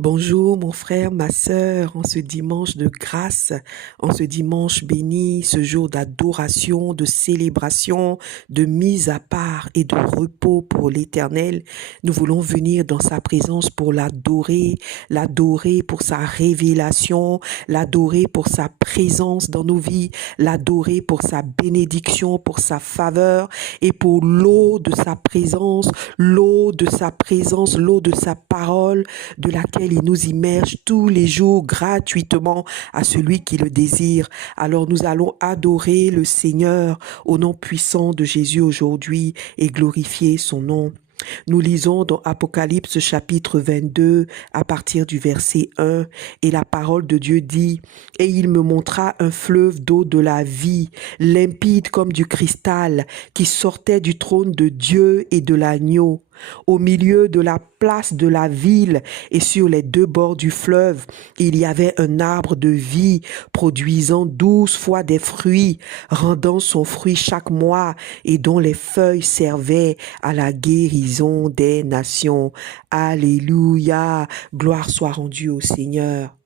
Bonjour mon frère, ma sœur, en ce dimanche de grâce, en ce dimanche béni, ce jour d'adoration, de célébration, de mise à part et de repos pour l'Éternel. Nous voulons venir dans sa présence pour l'adorer pour sa révélation, l'adorer pour sa présence dans nos vies, l'adorer pour sa bénédiction, pour sa faveur et pour l'eau de sa présence, l'eau de sa présence, l'eau de sa parole, de laquelle il nous immerge tous les jours gratuitement à celui qui le désire. Alors nous allons adorer le Seigneur au nom puissant de Jésus aujourd'hui et glorifier son nom. Nous lisons dans Apocalypse chapitre 22 à partir du verset 1 et la parole de Dieu dit « Et il me montra un fleuve d'eau de la vie, limpide comme du cristal, qui sortait du trône de Dieu et de l'agneau. Au milieu de la place de la ville et sur les deux bords du fleuve, il y avait un arbre de vie produisant 12 fois des fruits, rendant son fruit chaque mois et dont les feuilles servaient à la guérison des nations. » Alléluia, gloire soit rendue au Seigneur.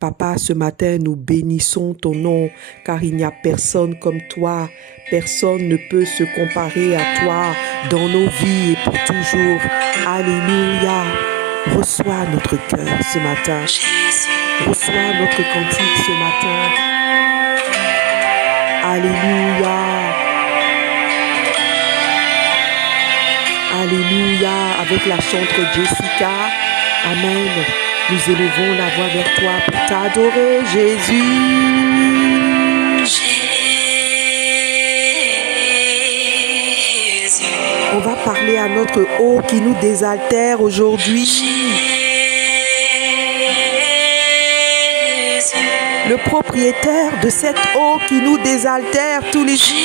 Papa, ce matin, nous bénissons ton nom, car il n'y a personne comme toi. Personne ne peut se comparer à toi dans nos vies et pour toujours. Alléluia. Reçois notre cœur ce matin. Reçois notre cantique ce matin. Alléluia. Alléluia. Avec la chantre Jessica. Amen. Nous élevons la voix vers toi pour t'adorer, Jésus. On va parler à notre eau qui nous désaltère aujourd'hui. Le propriétaire de cette eau qui nous désaltère tous les jours.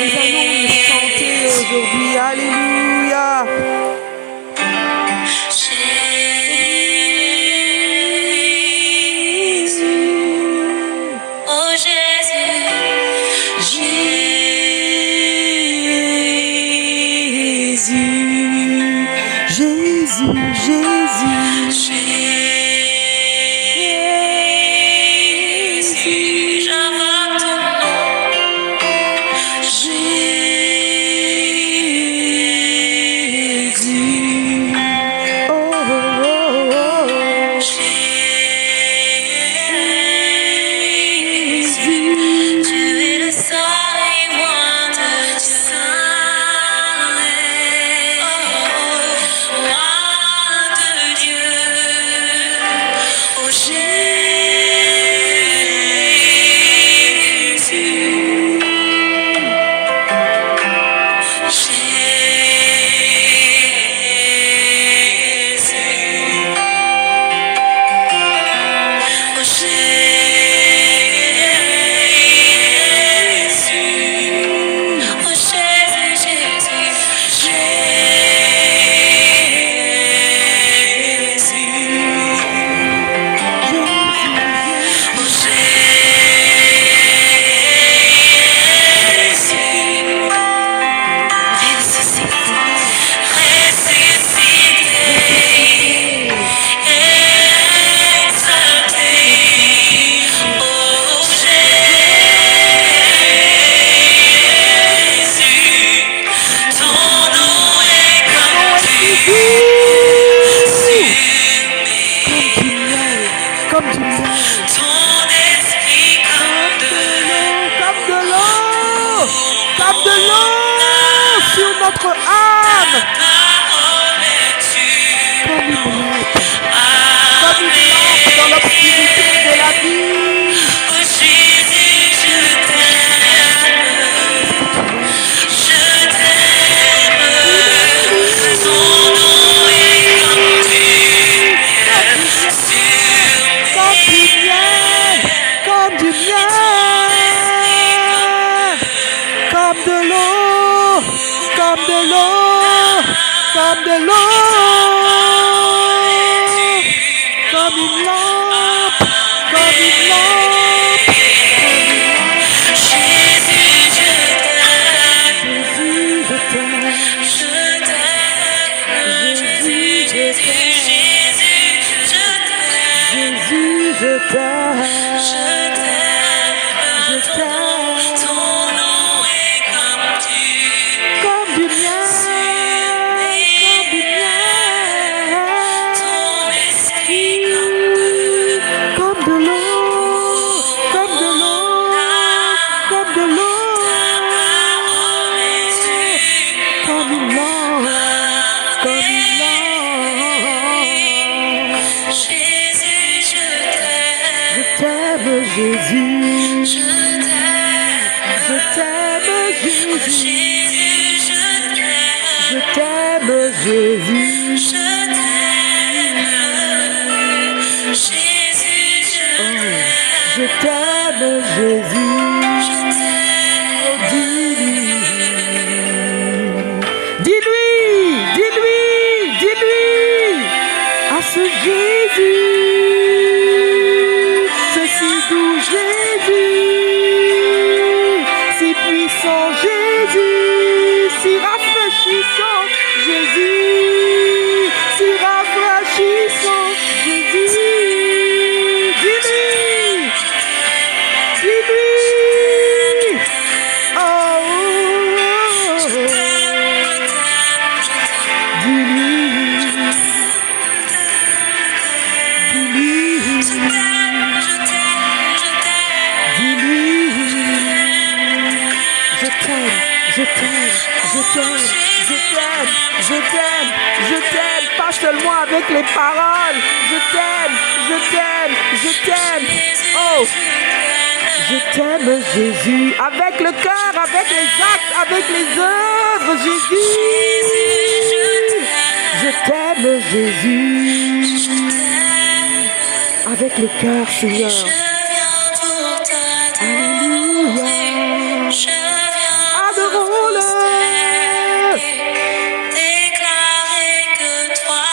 Nous allons le chanter aujourd'hui. Alléluia. je t'aime, je t'aime. Ton nom est Comme du miel, ton esprit comme de l'eau, comme de l'eau, comme de l'eau, comme une langue, comme une langue. Jésus, je Je t'aime, Jésus, je je t'aime, Jésus, Jésus, je t'aime, Jésus. je Jésus, Je t'aime, Jésus. Dis-lui, dis-lui, dis-lui à ce Jésus, ce si doux Jésus, si puissant Jésus, si rafraîchissant Jésus, si rafraîchissant Jésus. Dis-lui, dis-lui, oh, dis-lui, dis-lui, dis-lui, je t'aime, je t'aime, je t'aime, je t'aime, je t'aime, je t'aime, pas seulement avec les paroles, je t'aime, je t'aime, je t'aime, oh, je t'aime Jésus, avec le cœur, avec les actes, avec les œuvres, Jésus, je t'aime Jésus, avec le cœur, Seigneur. Alléluia. Adorons-le. déclarer que toi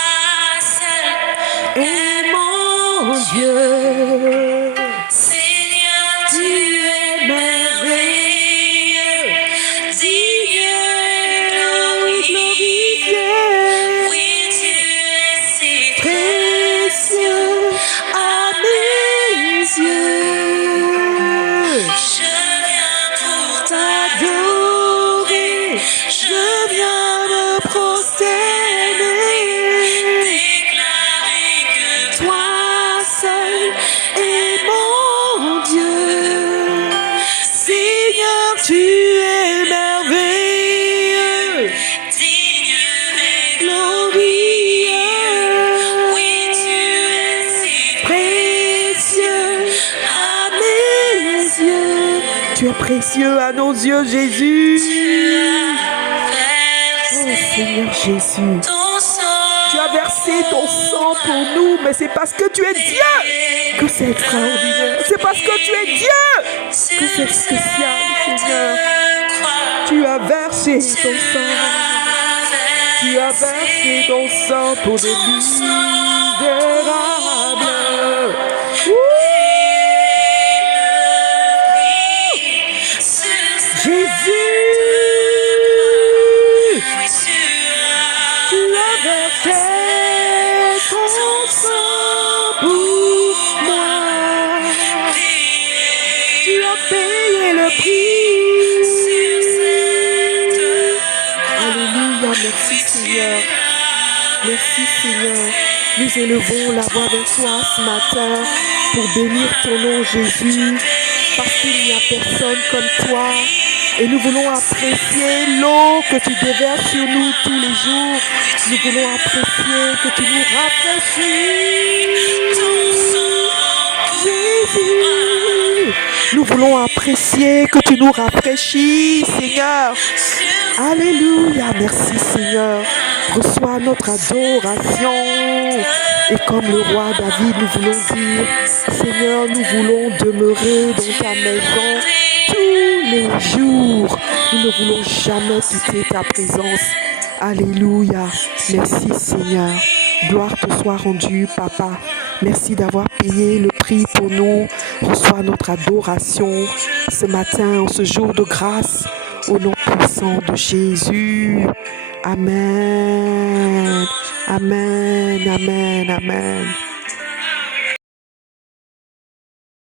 seul Et mon Dieu, Seigneur, tu es merveilleux, digne glorifié, oui, tu es si précieux à mes yeux. je viens pour T'adorer, je viens me prosterner. déclarer que Toi seul est mon Dieu. Seigneur, tu es merveilleux, digne et glorieux, oui, tu es si précieux à mes yeux. Tu es précieux à nos yeux, Jésus. Oh Seigneur Jésus, ton sang. tu as versé ton sang pour nous, mais c'est parce que tu es Dieu que c'est extraordinaire. C'est parce que tu es Dieu que c'est spécial, Seigneur. Tu as versé ton sang. Tu as versé ton sang pour des misérables. Jésus, tu as versé ton sang pour moi. Tu as payé le prix. Alléluia, merci Seigneur. Merci Seigneur. Nous élevons la voix vers toi ce matin pour bénir ton nom Jésus, parce qu'il n'y a personne comme toi. Et nous voulons apprécier l'eau que tu déverses sur nous tous les jours. Nous voulons apprécier que tu nous rafraîchis. Jésus, nous voulons apprécier que tu nous rafraîchis, Seigneur. Alléluia, merci Seigneur. Reçois notre adoration. Et comme le roi David, nous voulons dire, Seigneur, nous voulons demeurer dans ta maison tous les jours. Nous ne voulons jamais quitter ta présence. Alléluia. Merci Seigneur. Gloire te soit rendue, Papa. Merci d'avoir payé le prix pour nous. Reçois notre adoration ce matin, en ce jour de grâce, au nom puissant de Jésus. Amen. Amen. Amen. Amen.